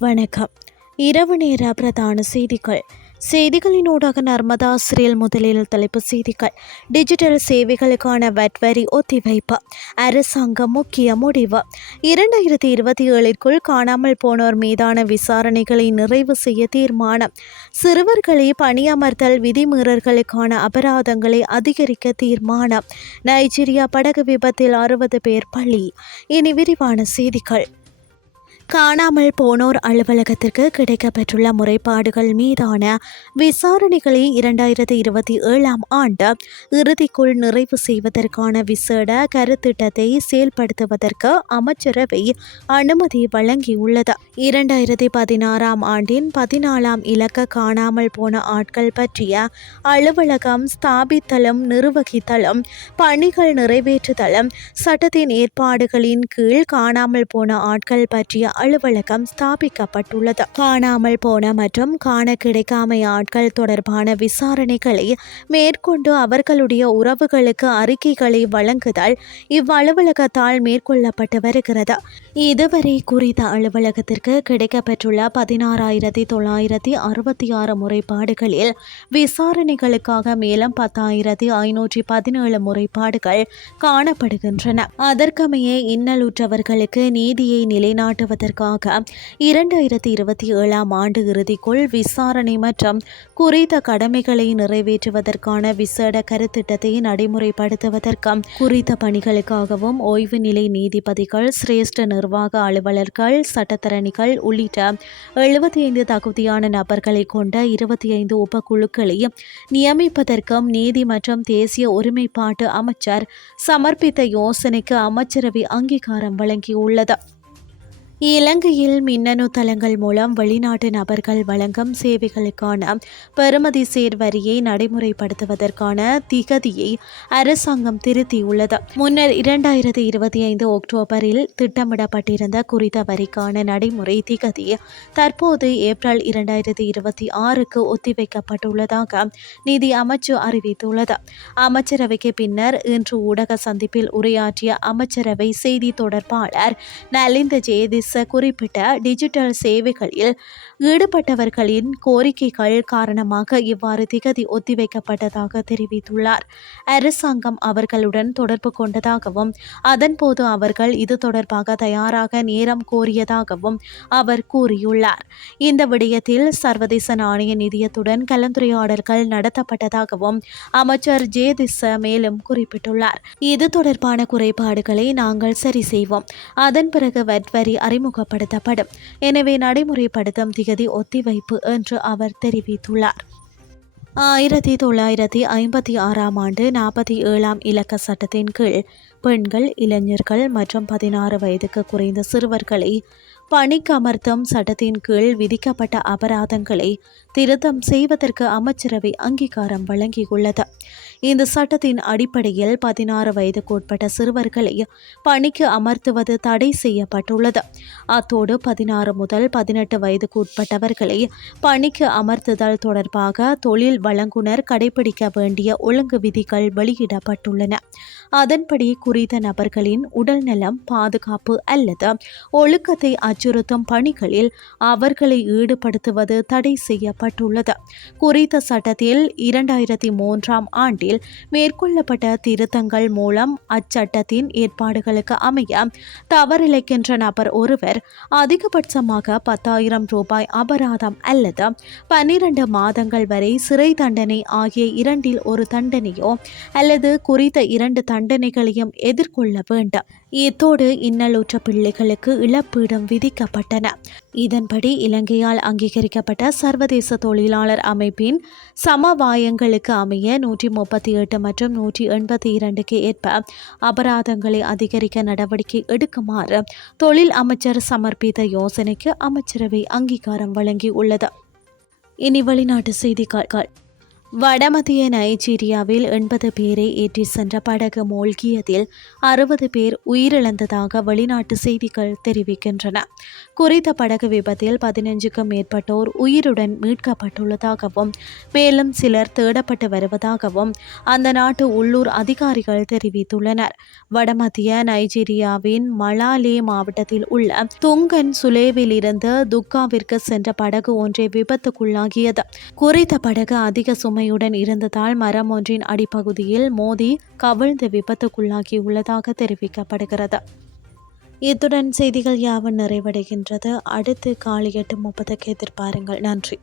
வணக்கம். இரவு நேர பிரதான செய்திகள். செய்திகளினூடாக நர்மதா சிறியல் முதலில் தலைப்பு செய்திகள். டிஜிட்டல் சேவைகளுக்கான வட்வரி ஒத்திவைப்பு. அரசாங்கம் முக்கிய முடிவு. இரண்டாயிரத்தி இருபத்தி ஏழிற்குள் காணாமல் போனோர் மீதான விசாரணைகளை நிறைவு செய்ய தீர்மானம். சிறுவர்களை பணியமர்த்தல் விதிமீறல்களுக்கான அபராதங்களை அதிகரிக்க தீர்மானம். நைஜீரியா படகு விபத்தில் அறுபது பேர் பலி. இனி விரிவான செய்திகள். காணாமல் போனோர் அலுவலகத்திற்கு கிடைக்கப்பெற்றுள்ள முறைப்பாடுகள் மீதான விசாரணைகளை இரண்டாயிரத்தி இருபத்தி ஏழாம் ஆண்டு இறுதிக்குள் நிறைவு செய்வதற்கான விசேட கருத்திட்டத்தை செயல்படுத்துவதற்கு அமைச்சரவை அனுமதி வழங்கியுள்ளது. இரண்டாயிரத்தி பதினாறாம் ஆண்டின் பதினாலாம் இலக்க காணாமல் போன ஆட்கள் பற்றிய அலுவலகம் ஸ்தாபித்தலும் நிர்வகித்தலும் பணிகள் நிறைவேற்றுதலும் சட்டத்தின் ஏற்பாடுகளின் கீழ் காணாமல் போன ஆட்கள் பற்றிய அலுவலகம் ஸ்தாபிக்கப்பட்டுள்ளது. காணாமல் போன மற்றும் காண கிடைக்காமை ஆட்கள் தொடர்பான விசாரணைகளை மேற்கொண்டு அவர்களுடைய உறவுகளுக்கு அறிக்கைகளை வழங்குதல் இவ்வலுவலகத்தால் மேற்கொள்ளப்பட்டு வருகிறது. இதுவரை குறித்த அலுவலகத்திற்கு கிடைக்கப்பெற்றுள்ள பதினாறாயிரத்தி தொள்ளாயிரத்தி அறுபத்தி ஆறு முறைப்பாடுகளில் விசாரணைகளுக்காக மேலும் பத்தாயிரத்தி ஐநூற்றி பதினேழு முறைப்பாடுகள் காணப்படுகின்றன. அதற்கமைய இன்னலுற்றவர்களுக்கு நீதியை நிலைநாட்டுவதற்கு நிலைநாட்டுவதற்காக இரண்டாயிரத்தி இருபத்தி ஏழாம் ஆண்டு இறுதிக்குள் விசாரணை மற்றும் குறித்த கடமைகளை நிறைவேற்றுவதற்கான விசேட கருத்திட்டத்தை நடைமுறைப்படுத்துவதற்கும் குறித்த பணிகளுக்காகவும் ஓய்வு நிலை நீதிபதிகள் சிரேஷ்ட நிர்வாக அலுவலர்கள் சட்டத்தரணிகள் உள்ளிட்ட எழுபத்தி ஐந்து தகுதியான நபர்களை கொண்ட இருபத்தி ஐந்து உபக்குழுக்களை நியமிப்பதற்கும் நீதி மற்றும் தேசிய ஒருமைப்பாட்டு அமைச்சர் சமர்ப்பித்த யோசனைக்கு அமைச்சரவை அங்கீகாரம் வழங்கியுள்ளது. இலங்கையில் மின்னணு தளங்கள் மூலம் வெளிநாட்டு நபர்கள் வழங்கும் சேவைகளுக்கான பெறுமதி சேர் வரியை நடைமுறைப்படுத்துவதற்கான திகதியை அரசாங்கம் திருத்தியுள்ளது. முன்னர் இரண்டாயிரத்தி இருபத்தி ஐந்து அக்டோபரில் திட்டமிடப்பட்டிருந்த குறித்த வரிக்கான நடைமுறை திகதி தற்போது ஏப்ரல் இரண்டாயிரத்தி இருபத்தி ஆறுக்கு ஒத்திவைக்கப்பட்டுள்ளதாக நிதி அமைச்சு அறிவித்துள்ளது. அமைச்சரவைக்கு பின்னர் இன்று ஊடக சந்திப்பில் உரையாற்றிய அமைச்சரவை செய்தி தொடர்பாளர் நலிந்த ஜேதிஸ் குறிப்பிட்ட டிஜிட்டல் சேவைகளில் ஈடுபட்டவர்களின் கோரிக்கைகள் காரணமாக இவ்வாறு திகதி ஒத்திவைக்கப்பட்டதாக தெரிவித்துள்ளார். அரசாங்கம் அவர்களுடன் தொடர்பு கொண்டதாகவும் அதன்போது அவர்கள் இது தொடர்பாக தயாராக நேரம் கோரியதாகவும் அவர் கூறியுள்ளார். இந்த விடயத்தில் சர்வதேச நாணய நிதியத்துடன் கலந்துரையாடல்கள் நடத்தப்பட்டதாகவும் அமைச்சர் ஜே ஜேதிச மேலும் குறிப்பிட்டுள்ளார். இது தொடர்பான குறைபாடுகளை நாங்கள் சரி செய்வோம். அதன் பிறகு வட்வரி அறி அறிமுகப்படுத்தப்படும். எனவே நடைமுறைப்படுத்தும் திகதி ஒத்திவைப்பு என்று அவர் தெரிவித்துள்ளார். ஆயிரத்தி தொள்ளாயிரத்தி ஐம்பத்தி ஆறாம் ஆண்டு நாற்பத்தி ஏழாம் இலக்க சட்டத்தின் கீழ் பெண்கள் இளைஞர்கள் மற்றும் பதினாறு வயதுக்கு குறைந்த சிறுவர்களை பணிக்கமர்த்தும் சட்டத்தின் கீழ் விதிக்கப்பட்ட அபராதங்களை திருத்தம் செய்வதற்கு அமைச்சரவை அங்கீகாரம் வழங்கியுள்ளது. இந்த சட்டத்தின் அடிப்படையில் பதினாறு வயதுக்குட்பட்ட சிறுவர்களை பணிக்கு அமர்த்துவது தடை செய்யப்பட்டுள்ளது. அத்தோடு பதினாறு முதல் பதினெட்டு வயதுக்குட்பட்டவர்களை பணிக்கு அமர்த்துதல் தொடர்பாக தொழில் வழங்குனர் கடைபிடிக்க வேண்டிய ஒழுங்கு விதிகள் வெளியிடப்பட்டுள்ளன. அதன்படி குறித்த நபர்களின் உடல்நலம் பாதுகாப்பு அல்லது ஒழுக்கத்தை அச்சுறுத்தும் பணிகளில் அவர்களை ஈடுபடுத்துவது தடை செய்யப்பட்டுள்ளது. குறித்த சட்டத்தில் இரண்டாயிரத்தி மூன்றாம் ஆண்டில் மேற்கொள்ளப்பட்ட திருத்தங்கள் மூலம் அச்சட்டத்தின் ஏற்பாடுகளுக்கு அமைய தவறிழைக்கின்ற நபர் ஒருவர் அதிகபட்சமாக பத்தாயிரம் ரூபாய் அபராதம் அல்லது பன்னிரண்டு மாதங்கள் வரை சிறை தண்டனை ஆகிய இரண்டில் ஒரு தண்டனையோ அல்லது குறித்த இரண்டு தண்டனைகளையும் எதிர்கொள்ள வேண்டும். இத்தோடு இன்னலுற்ற பிள்ளைகளுக்கு இழப்பீடும் விதிக்கப்பட்டன. இதன்படி இலங்கையால் அங்கீகரிக்கப்பட்ட சர்வதேச தொழிலாளர் அமைப்பின் சமவாயங்களுக்கு அமைய நூற்றி முப்பத்தி எட்டு மற்றும் நூற்றி எண்பத்தி இரண்டுக்கு ஏற்ப அபராதங்களை அதிகரிக்க நடவடிக்கை எடுக்குமாறு தொழில் அமைச்சர் சமர்ப்பித்த யோசனைக்கு அமைச்சரவை அங்கீகாரம் வழங்கியுள்ளது. இனி வெளிநாட்டு செய்திகள். வடமத்திய நைஜீரியாவில் எண்பது பேரை ஏற்றி சென்ற படகு மூழ்கியதில் அறுபது பேர் உயிரிழந்ததாக வெளிநாட்டு செய்திகள் தெரிவிக்கின்றன. குறித்த படகு விபத்தில் பதினஞ்சுக்கும் மேற்பட்டோர் உயிருடன் மீட்கப்பட்டுள்ளதாகவும் மேலும் சிலர் தேடப்பட்டு வருவதாகவும் அந்த நாட்டு உள்ளூர் அதிகாரிகள் தெரிவித்துள்ளனர். வடமத்திய நைஜீரியாவின் மலாலே மாவட்டத்தில் உள்ள துங்கன் சுலேவிலிருந்து துக்காவிற்கு சென்ற படகு ஒன்றை விபத்துக்குள்ளாகியது. குறித்த படகு அதிக சுமையுடன் இருந்ததால் மரம் ஒன்றின் அடிப்பகுதியில் மோதி கவிழ்ந்து விபத்துக்குள்ளாகியுள்ளதாக தெரிவிக்கப்படுகிறது. இத்துடன் செய்திகள் யாவும் நிறைவடைகின்றது. அடுத்து காலை எட்டு முப்பதுக்கு எதிர்பாருங்கள். நன்றி.